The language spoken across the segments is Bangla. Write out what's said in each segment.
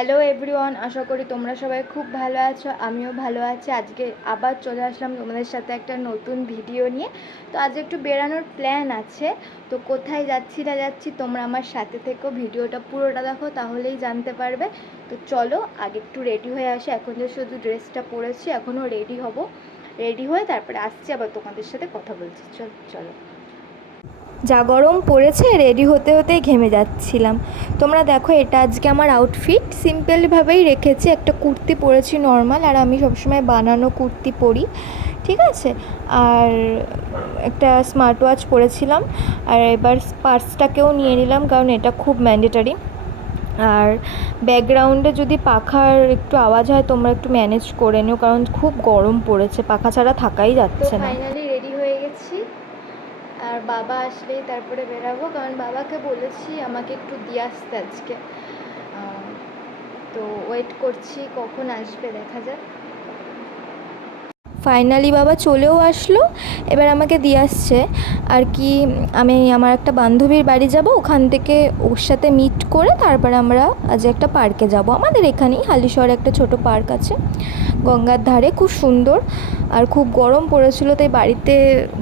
হ্যালো এভরিওয়ান, আশা করি তোমরা সবাই খুব ভালো আছো। আমিও ভালো আছি। আজকে আবার চলে আসলাম তোমাদের সাথে একটা নতুন ভিডিও নিয়ে। তো আজ একটু বেরানোর প্ল্যান আছে। তো কোথায় যাচ্ছি না যাচ্ছি তোমরা আমার সাথে থেকো, ভিডিওটা পুরোটা দেখো, তাহলেই জানতে পারবে। তো চলো আগে একটু রেডি হয়ে আসি। এখন যে শুধু ড্রেসটা পরেছি, এখনও রেডি হব। রেডি হয়ে তারপরে আসছি, আবার তোমাদের সাথে কথা বলছি। চলো। যা গরম পড়েছে, রেডি হতে হতেই ঘেমে যাচ্ছিলাম। তোমরা দেখো, এটা আজকে আমার আউটফিট। সিম্পলভাবেই রেখেছি, একটা কুর্তি পরেছি নর্মাল, আর আমি সবসময় বানানো কুর্তি পরি, ঠিক আছে। আর একটা স্মার্ট ওয়াচ পরেছিলাম। আর এবার পার্সটাকেও নিয়ে নিলাম, কারণ এটা খুব ম্যান্ডেটারি। আর ব্যাকগ্রাউন্ডে যদি পাখার একটু আওয়াজ হয় তোমরা একটু ম্যানেজ করে নিও, কারণ খুব গরম পড়েছে, পাখা ছাড়া থাকাই যাচ্ছে না। ফাইনালি রেডি হয়ে গেছি, আর বাবা আসলেই তারপরে বেরাবো, কারণ বাবাকে বলেছি আমাকে একটু দিয়ে আসতে আজকে। তো ওয়েট করছি কখন আসবে, দেখা যাক। ফাইনালি বাবা চলেও আসলো, এবার আমাকে দিয়ে আসছে আর কি। আমি আমার একটা বান্ধবীর বাড়ি যাব, ওখান থেকে ওর সাথে মিট করে তারপরে আমরা আজ একটা পার্কে যাব। আমাদের এখানেই হালিশহরে একটা ছোট পার্ক আছে গঙ্গার ধারে, খুব সুন্দর। আর খুব গরম পড়েছিল, তাই বাড়িতে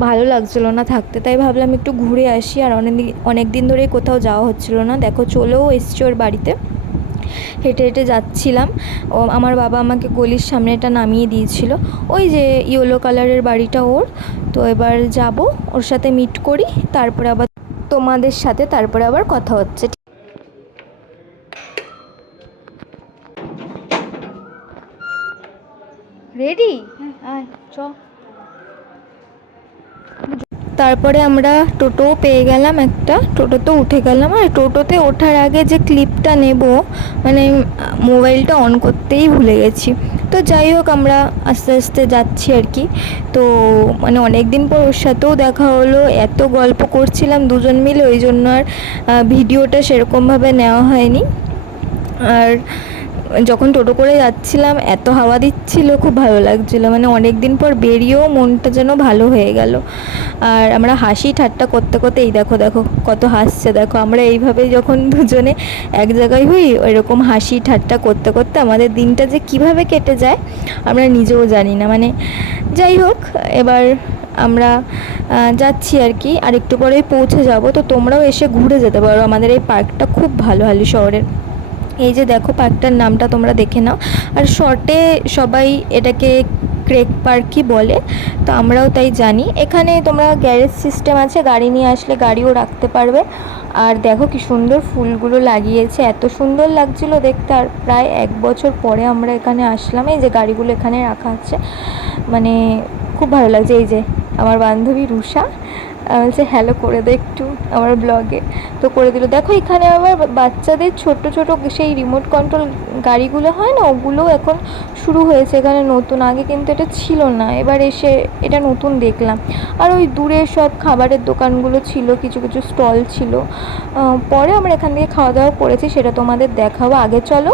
ভালো লাগছিল না থাকতে, তাই ভাবলাম একটু ঘুরে আসি। আর অনেক দিন ধরেই কোথাও যাওয়া হচ্ছিল না। দেখো চলেও এসছি ওর বাড়িতে, হেঁটে হেঁটে যাচ্ছিলাম। ও আমার বাবা আমাকে গলির সামনেটা নামিয়ে দিয়েছিল, ওই যে ইয়েলো কালারের বাড়িটা ওর। তো এবার যাব, ওর সাথে মিট করি, তারপরে আবার তোমাদের সাথে তারপরে আবার কথা হচ্ছে। রেডি? হ্যাঁ, চ। তারপরে আমরা টোটো পেয়ে গেলাম, একটা টোটোতে উঠে গেলাম। আর টোটোতে ওঠার আগে যে ক্লিপটা নেব, মানে মোবাইলটা অন করতেই ভুলে গেছি। তো যাই হোক, আমরা আস্তে আস্তে যাচ্ছি আর কি। তো মানে অনেক দিন পর ওর সাথেও দেখা হলো, এত গল্প করছিলাম দুজন মিলে, ওই জন্য আর ভিডিওটা সেরকমভাবে নেওয়া হয়নি। আর যখন টোটো করে যাচ্ছিলাম, এত হাওয়া দিচ্ছিল, খুব ভালো লাগছিলো, মানে অনেক দিন পর বেরিয়েও মনটা যেন ভালো হয়ে গেল। আর আমরা হাসি ঠাট্টা করতে করতে, এই দেখো কত হাসছে, দেখো আমরা এইভাবেই যখন দুজনে এক জায়গায় হই, ওইরকম হাসি ঠাট্টা করতে করতে আমাদের দিনটা যে কিভাবে কেটে যায় আমরা নিজেও জানি না। মানে যাই হোক, এবার আমরা যাচ্ছি আর কি, আর একটু পরেই পৌঁছে যাব। তো তোমরাও এসে ঘুরে যেতে পারো, আমাদের এই পার্কটা খুব ভালো হালিশহরের। এই যে দেখো, পার্কটার নামটা তোমরা দেখে নাও। আর শর্টে সবাই এটাকে ক্রেক পার্কই বলে, তো আমরাও তাই জানি। এখানে তোমরা গ্যারেজ সিস্টেম আছে, গাড়ি নিয়ে আসলে গাড়িও রাখতে পারবে। আর দেখো কি সুন্দর ফুলগুলো লাগিয়েছে, এত সুন্দর লাগছিল দেখতে। আর প্রায় 1 বছর পরে আমরা এখানে আসলাম। এই যে গাড়িগুলো এখানে রাখা আছে, মানে খুব ভালো লাগছে। এই যে আমার বান্ধবী রুষা বলছে হ্যালো করে দে একটু আমার ব্লগে, তো করে দিল। দেখো এখানে আবার বাচ্চাদের ছোট ছোট সেই রিমোট কন্ট্রোল গাড়িগুলো হয় না, ওগুলো এখন শুরু হয়েছে এখানে নতুন, আগে কিন্তু এটা ছিল না, এবার এসে এটা নতুন দেখলাম। আর ওই দূরে সব খাবারের দোকানগুলো ছিল, কিছু কিছু স্টল ছিল। পরে আমরা এখান থেকে খাওয়া দাওয়া করেছি, সেটা তোমাদের দেখাবো। আগে চলো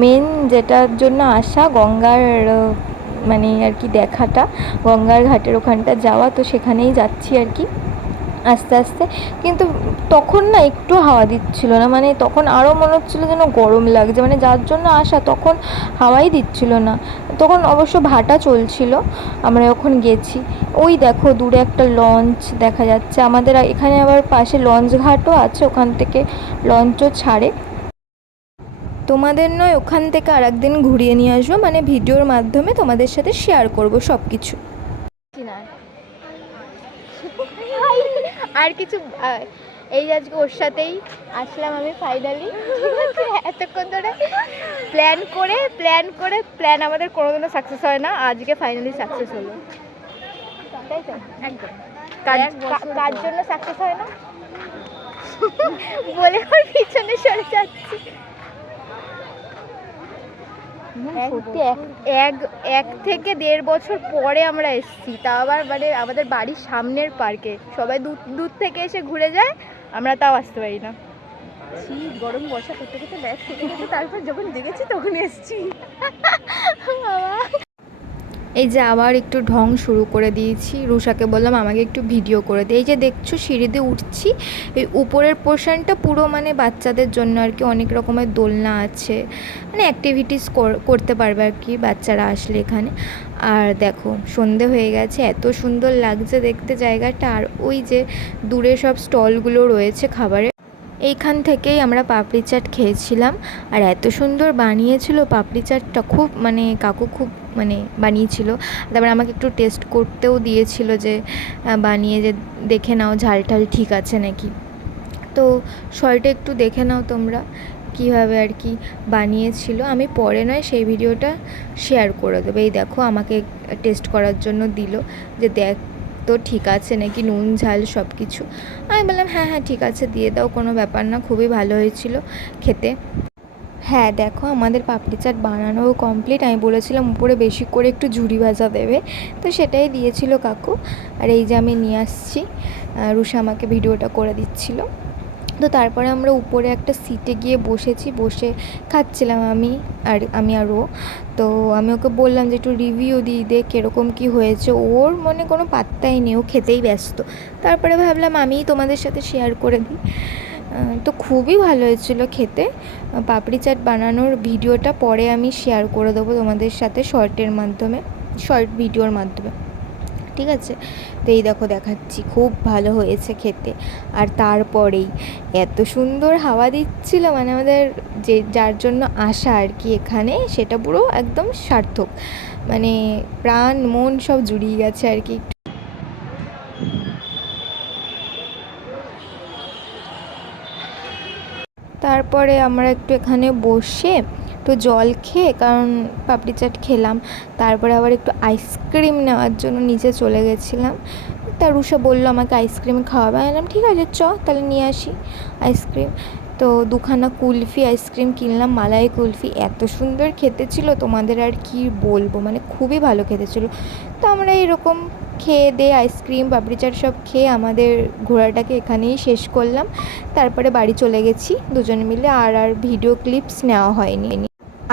মেন যেটার জন্য আসা, গঙ্গার মানে আর কি দেখাটা, গঙ্গার ঘাটের ওখানটা যাওয়া, তো সেখানেই যাচ্ছি আর কি আস্তে আস্তে। কিন্তু তখন না একটু হাওয়া দিচ্ছিল না, মানে তখন আরও মনে হচ্ছিলো যেন গরম লাগছে, মানে যার জন্য আসা তখন হাওয়াই দিচ্ছিল না। তখন অবশ্য ভাটা চলছিল, আমরা যখন গেছি। ওই দেখো দূরে একটা লঞ্চ দেখা যাচ্ছে। আমাদের এখানে আবার পাশে লঞ্চ ঘাটও আছে, ওখান থেকে লঞ্চও ছাড়ে। তোমাদের নয়, ওখান থেকে আর একদিন ঘুরিয়ে নিয়ে আসবো, মানে ভিডিওর মাধ্যমে তোমাদের সাথে শেয়ার করব সব কিছু। আর কিছু এই আজকে ওর সাথেই আসলাম আমি ফাইনালি, এতক্ষণ ধরে প্ল্যান আমাদের কোনোদিনও সাকসেস হয় না, আজকে ফাইনালি সাকসেস হলো। তাই তো, একদম। কার জন্য সাকসেস হয় না বলে ওর পিছনে সরে যাচ্ছি। সত্যি এক থেকে 1.5 বছর পরে আমরা এসেছি, তা আবার মানে আমাদের বাড়ির সামনের পার্কে। সবাই দূর থেকে এসে ঘুরে যায়, আমরা তাও আসতে পারি না। শীত গরম বর্ষা করতে করতে তারপর যখন দেখেছি তখন এসেছি। এই যে আবার একটু ঢং শুরু করে দিয়েছি। রুষাকে বললাম আমাকে একটু ভিডিও করে দে। এই যে দেখছো সিঁড়ি দিয়ে উঠছি, এই উপরের পোর্শনটা পুরো মানে বাচ্চাদের জন্য আর কি, অনেক রকমের দোলনা আছে, মানে অ্যাক্টিভিটিস করতে পারবে আর কি বাচ্চারা আসলে এখানে। আর দেখো সন্ধে হয়ে গেছে, এত সুন্দর লাগছে দেখতে জায়গাটা। আর ওই যে দূরে সব স্টলগুলো রয়েছে খাবারের, এইখান থেকেই আমরা পাপড়ি চাট খেয়েছিলাম। আর এত সুন্দর বানিয়েছিল পাপড়ি চাটটা, খুব মানে কাকু খুব মানে বানিয়েছিল। তারপর আমাকে একটু টেস্ট করতেও দিয়েছিল যে বানিয়ে যে দেখে নাও ঝাল ঠাল ঠিক আছে নাকি। তো শর্টে একটু দেখে নাও তোমরা কীভাবে আর কি বানিয়েছিল। আমি পরে নয় সেই ভিডিওটা শেয়ার করে দেবো। এই দেখো আমাকে টেস্ট করার জন্য দিল যে দেখ তো ঠিক আছে নাকি নুন ঝাল সব কিছু। আমি বললাম হ্যাঁ হ্যাঁ ঠিক আছে দিয়ে দাও, কোনো ব্যাপার না, খুবই ভালো হয়েছিল খেতে। হ্যাঁ দেখো আমাদের পাপড়ি চাট বানানো কমপ্লিট। আমি বলেছিলাম উপরে বেশি করে একটু ঝুরি ভাজা দেবে, তো সেটাই দিয়েছিল কাকু। আর এই যে আমি নিয়ে আসছি, রুষা আমাকে ভিডিওটা করে দিচ্ছিল। তো তারপরে আমরা উপরে একটা সিটে গিয়ে বসেছি, বসে খাচ্ছিলাম আমি আর ও। তো আমি ওকে বললাম যে একটু রিভিউ দিই দে কীরকম কী হয়েছে। ওর মনে কোনো পাত্তাই নেই, ও খেতেই ব্যস্ত। তারপরে ভাবলাম আমিই তোমাদের সাথে শেয়ার করে দিই। তো খুবই ভালো হয়েছিলো খেতে। পাপড়ি চাট বানানোর ভিডিওটা পরে আমি শেয়ার করে দেবো তোমাদের সাথে শর্ট ভিডিওর মাধ্যমে, ঠিক আছে। তো এই দেখো দেখাচ্ছি, খুব ভালো হয়েছে খেতে। আর তারপরেই এত সুন্দর হাওয়া দিচ্ছিল, মানে আমাদের যার জন্য আসা আর কি এখানে, সেটা পুরো একদম সার্থক, মানে প্রাণ মন সব জুড়িয়ে গেছে আর কি। তারপরে আমরা একটু এখানে বসে একটু জল খেয়ে, কারণ পাপড়ি চাট খেলাম, তারপরে আবার একটু আইসক্রিম নেওয়ার জন্য নিচে চলে গেছিলাম। তা রুষা বললো আমাকে আইসক্রিম খাওয়াবে, আমি বললাম ঠিক আছে তাহলে নিয়ে আসি আইসক্রিম। তো দুখানা কুলফি আইসক্রিম কিনলাম, মালাই কুলফি, এত সুন্দর খেতে ছিল তোমাদের আর কি বলবো, মানে খুবই ভালো খেতে ছিল। তো আমরা এরকম খেয়ে দিয়ে আইসক্রিম পাপড়ি চাট সব খেয়ে আমাদের ঘোরাটাকে এখানেই শেষ করলাম। তারপরে বাড়ি চলে গেছি দুজনে মিলে। আর ভিডিও ক্লিপস নেওয়া হয়নি,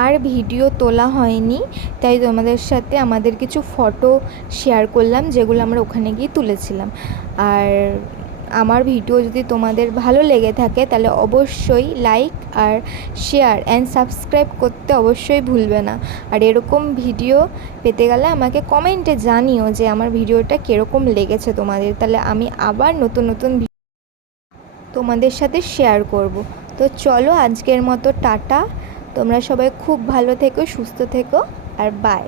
আর ভিডিও তোলা হয়নি, তাই তোমাদের সাথে আমাদের কিছু ফটো শেয়ার করলাম যেগুলো আমরা ওখানে গিয়ে তুলেছিলাম। আর আমার ভিডিও যদি তোমাদের ভালো লেগে থাকে তাহলে অবশ্যই লাইক আর শেয়ার অ্যান্ড সাবস্ক্রাইব করতে অবশ্যই ভুলবে না। আর এরকম ভিডিও পেতে গেলে আমাকে কমেন্টে জানিও যে আমার ভিডিওটা কীরকম লেগেছে তোমাদের, তাহলে আমি আবার নতুন নতুন তোমাদের সাথে শেয়ার করব। তো চলো আজকের মতো টাটা, তোমরা সবাই খুব ভালো থেকো, সুস্থ থেকো, আর বাই।